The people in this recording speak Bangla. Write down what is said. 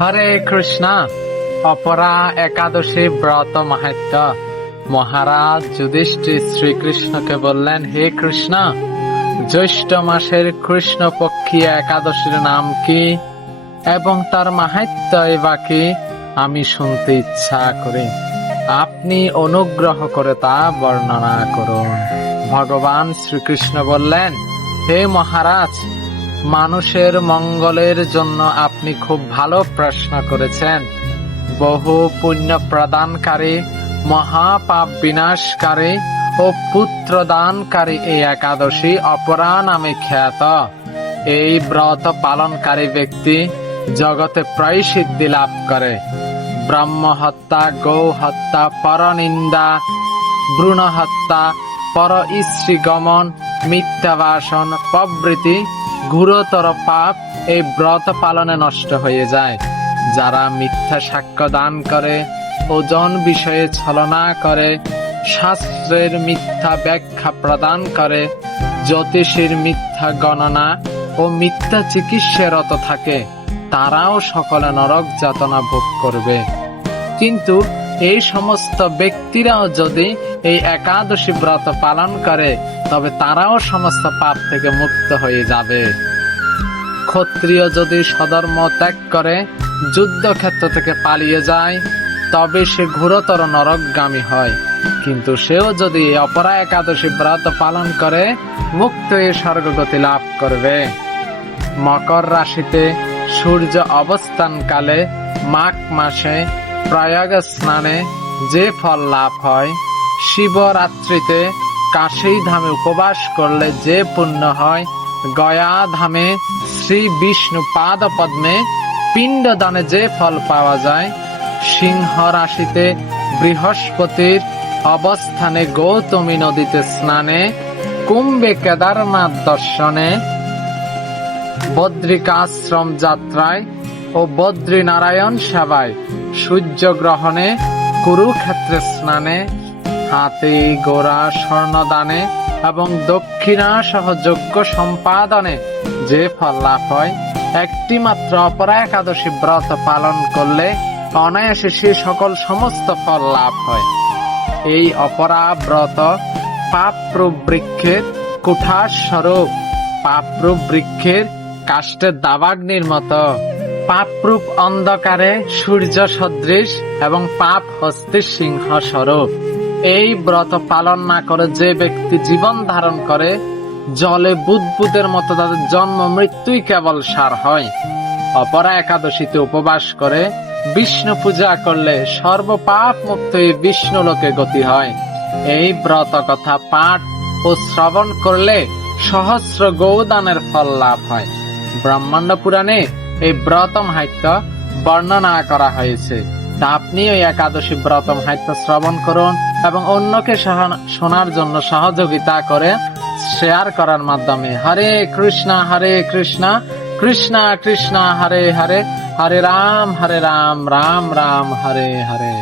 হরে কৃষ্ণ। অপরা একাদশী ব্রত মাহাত্ম্য। মহারাজ যুধিষ্ঠির শ্রীকৃষ্ণকে বললেন, হে কৃষ্ণ, জ্যৈষ্ঠ মাসের কৃষ্ণপক্ষীয় একাদশীর নাম কি এবং তার মাহাত্ম্যই বা কি আমি শুনতে ইচ্ছা করি। আপনি অনুগ্রহ করে তা বর্ণনা করুন। ভগবান শ্রীকৃষ্ণ বললেন, হে মহারাজ, মানুষের মঙ্গলের জন্য আপনি খুব ভালো প্রশ্ন করেছেন। বহু পুণ্য প্রদানকারী, মহাপাপ বিনাশকারী ও পুত্র দানকারী এই একাদশী অপরা নামে খ্যাত। এই ব্রত পালনকারী ব্যক্তি জগতে প্রায় সিদ্ধি লাভ করে। ব্রহ্ম হত্যা, গৌ হত্যা, পরনিন্দা, ভ্রূণ হত্যা, পর স্ত্রী গমন, মিথ্যা ভাষণ প্রভৃতি গুরুতর পাপ এই ব্রত পালনে নষ্ট হয়ে যায়। যারা মিথ্যা সাক্ষ্য দান করে, ওজন বিষয়ে ছলনা করে, শাস্ত্রের মিথ্যা ব্যাখ্যা প্রদান করে, জ্যোতিষীর মিথ্যা গণনা ও মিথ্যা চিকিৎসারত থাকে, তারাও সকলে নরক যাতনা ভোগ করবে। কিন্তু এই সমস্ত ব্যক্তিরাও যদি এই একাদশী ব্রত পালন করে, তবে তারাও সমস্ত পাপ থেকে মুক্ত হয়ে যাবে। ক্ষত্রিয় যদি স্বধর্ম ত্যাগ করে যুদ্ধক্ষেত্র থেকে পালিয়ে যায়, তবে সে ঘোরতর নরকগামী হয়। কিন্তু সেও যদি অপরা একাদশী ব্রত পালন করে মুক্ত হয়ে স্বর্গগতি লাভ করবে। মকর রাশিতে সূর্য অবস্থানকালে মাঘ মাসে প্রয়াগ স্নানে যে ফল লাভ হয়, শিবরাত্রিতে কাশী ধামে উপবাস করলে যে পুণ্য হয়, গয়া ধামে শ্রী বিষ্ণু পাদ পদ্মে পিণ্ডদানে যে ফল পাওয়া যায়, সিংহ রাশিতে বৃহস্পতির অবস্থানে গৌতমী নদীতে স্নানে, কুম্ভে কেদারনাথ দর্শনে, বদ্রিকাশ্রম যাত্রায় ও বদ্রীনারায়ণ সেবায়, সূর্যগ্রহণে, কুরুক্ষেত্রে স্নানে, হাতি ঘোড়া স্বর্ণদানে এবং দক্ষিণা সহ যজ্ঞ সম্পাদনে যে ফল লাভ হয়, একটি মাত্র অপরা একাদশী ব্রত পালন করলে অনায়াসে সে সকল সমস্ত ফল লাভ হয়। এই অপরা ব্রত পাপরূপ বৃক্ষের কুঠার স্বরূপ, পাপরূপ বৃক্ষের কাষ্ঠের দাবাগ্নির মতো, পাপরূপ অন্ধকারে সূর্য সদৃশ এবং পাপ হস্তির সিংহ স্বরূপ। এই ব্রত পালন না করে যে ব্যক্তি জীবন ধারণ করে, জলে বুদবুদের মতো তাদের জন্ম মৃত্যুই কেবল সার হয়। অপরা একাদশীতে উপবাস করে বিষ্ণু পূজা করলে সর্বপাপ মুক্ত হয়ে বিষ্ণু লোকে গতি হয়। এই ব্রত কথা পাঠ ও শ্রবণ করলে সহস্র গৌদানের ফল লাভ হয়। ব্রহ্মাণ্ড পুরাণে এই ব্রত মাহাত্ম্য বর্ণনা করা হয়েছে। তা আপনি ওই একাদশী ব্রত মাহাত্ম্য শ্রবণ করুন এবং অন্যকে শোনার জন্য সহযোগিতা করে শেয়ার করার মাধ্যমে। হরে কৃষ্ণ কৃষ্ণ কৃষ্ণ হরে হরে, হরে রাম রাম রাম হরে হরে।